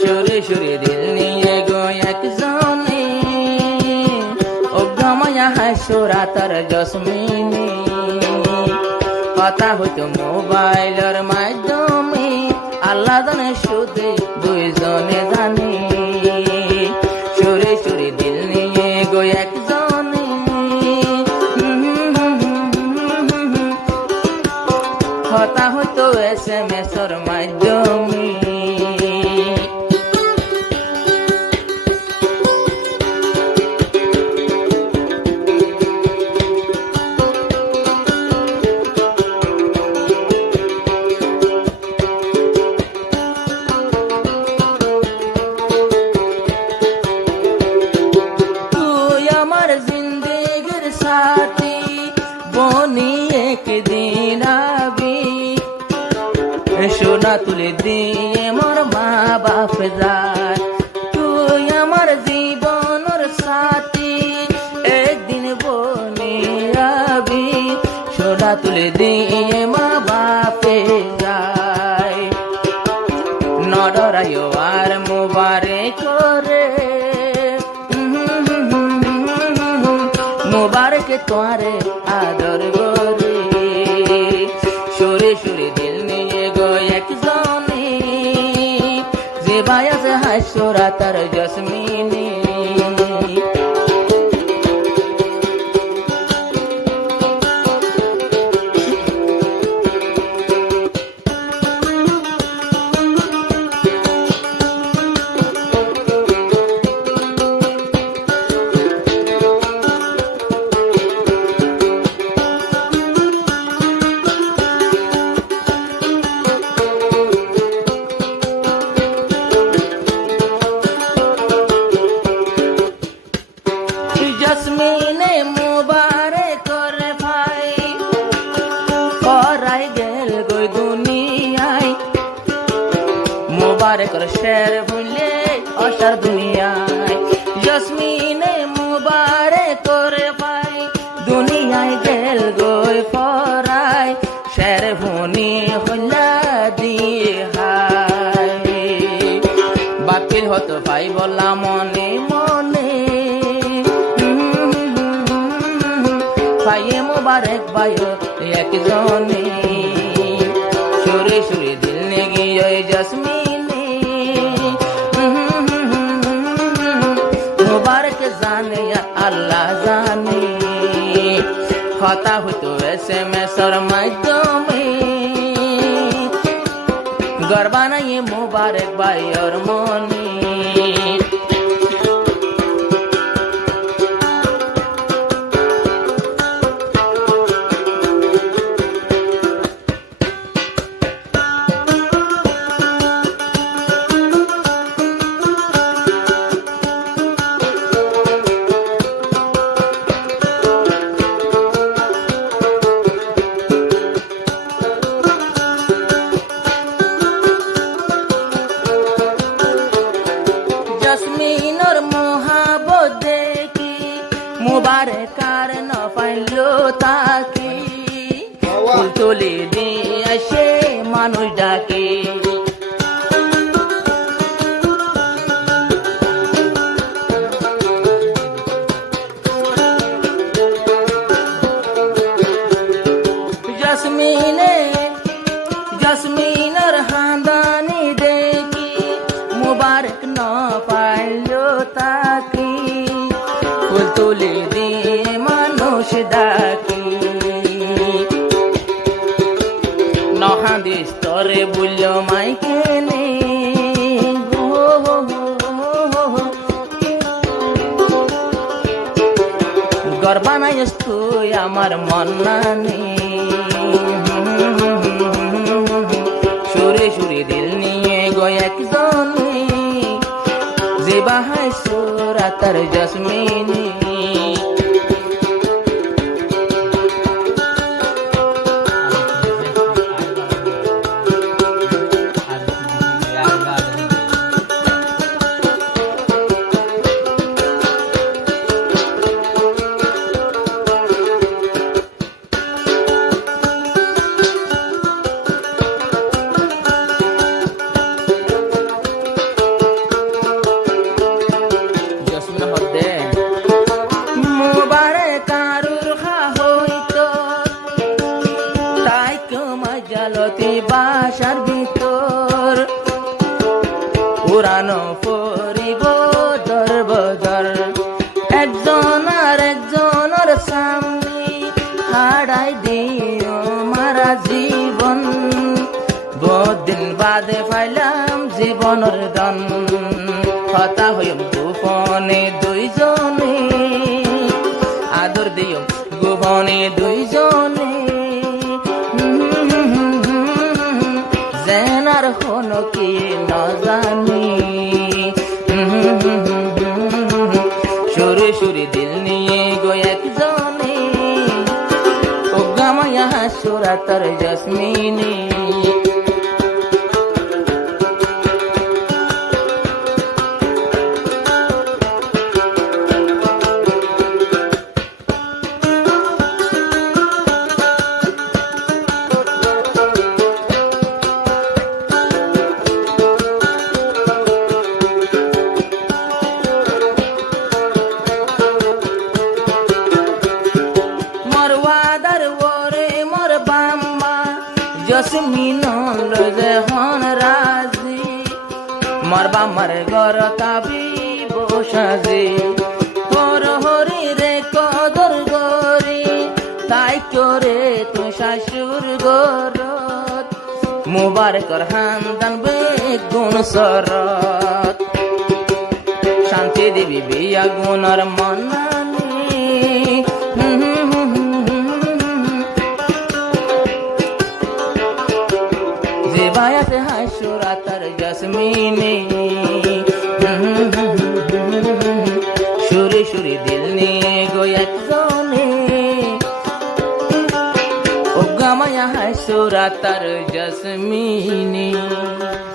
সুরে সুরে দিল নিয়ে গো একজনে অজ্ঞামায়া হাসুরা তার জসমিনে কথা হইতো মোবাইলের মাধ্যমে আল্লাহ জানে শুধু দুইজনে জানে সুরে সুরে দিল নিয়ে গো একজনে কথা হইতো SMS এর মাধ্যমে সোনা তুলে দিয়ে মোর মা বাপ যায় তুই আমার জীবনের সাথী একদিন বনে যাবি সোনা তুলে দিয়ে মা বাপে যায় নডরাইও আর মোবারে করে মোবারকে তোরে আদর করে সুরে সুরে দিল নিয়ে গো একজনে যে বায়াসে হাসুরা তার জসমিনে জসমিনে মুবারে করে ভাই করাই গেল গই দুনিয়ায় মুবারে করে শের ভুলে অসার দুনিয়ায় জসমিনে মুবারে করে ভাই দুনিয়ায় গেল গই পরাই শের ভুনি হল্লা দিয়ে হায় বাকির হতো ভাই বললাম মনে মনে ভাইয়ে মোবারক ভাইও একজনে সুরে সুরে দিল নে গিয়ে জসমিনে মোবারক জানে আল্লাহ জানে কথা হইতো SMS এর মাধ্যমে গর্বা নাই মোবারক ভাইয়ের মনে জসমিনর মোহাবত দেখি মুবারক আর ন পাইলো তাকে ফুল তুলে দিয়ে সে মানুষ ডাকে জসমিনের হাঁদানি দেখি মুবারক ন পাইলো তাকে ফুল তুলে দিয়ে মানুষ ডাকি নহাদি স্তরে বুঝল মাইকে নে গর্বা নাই তুই আমার মন নানি সুরে সুরে দিল নিয়ে গো একজনে যে বাহাই সুরা তার জসমিনে পুরানো পরিব দরবদর একজন আর একজনের সামনে হারাই দিও মারা জীবন বহুদিন বাদে পাইলাম জীবনের দান হতা হইম গোপনে দুইজনে আদর দিও গোপনে দুইজনে জেনার হনো কি না জানি সুরে সুরে দিল নিয়ে গো একজনে ও গামায়া সুরা তার জসমিনী জসমিন লজে হন রাজি মরবা মর গর তাবি বসাজি হর হরি রে কদর গরি তাই করে তো শাশুর গরত মুবারকর হান্দান বেগুন সরত শান্তি দেবী বিয়া গুণর মনানি বায়াতে হায় সুরা তার জসমিনে সুরে সুরে দিল নিয়ে গো একজনে ও গামায়া হায় সুরা তার জসমিনে।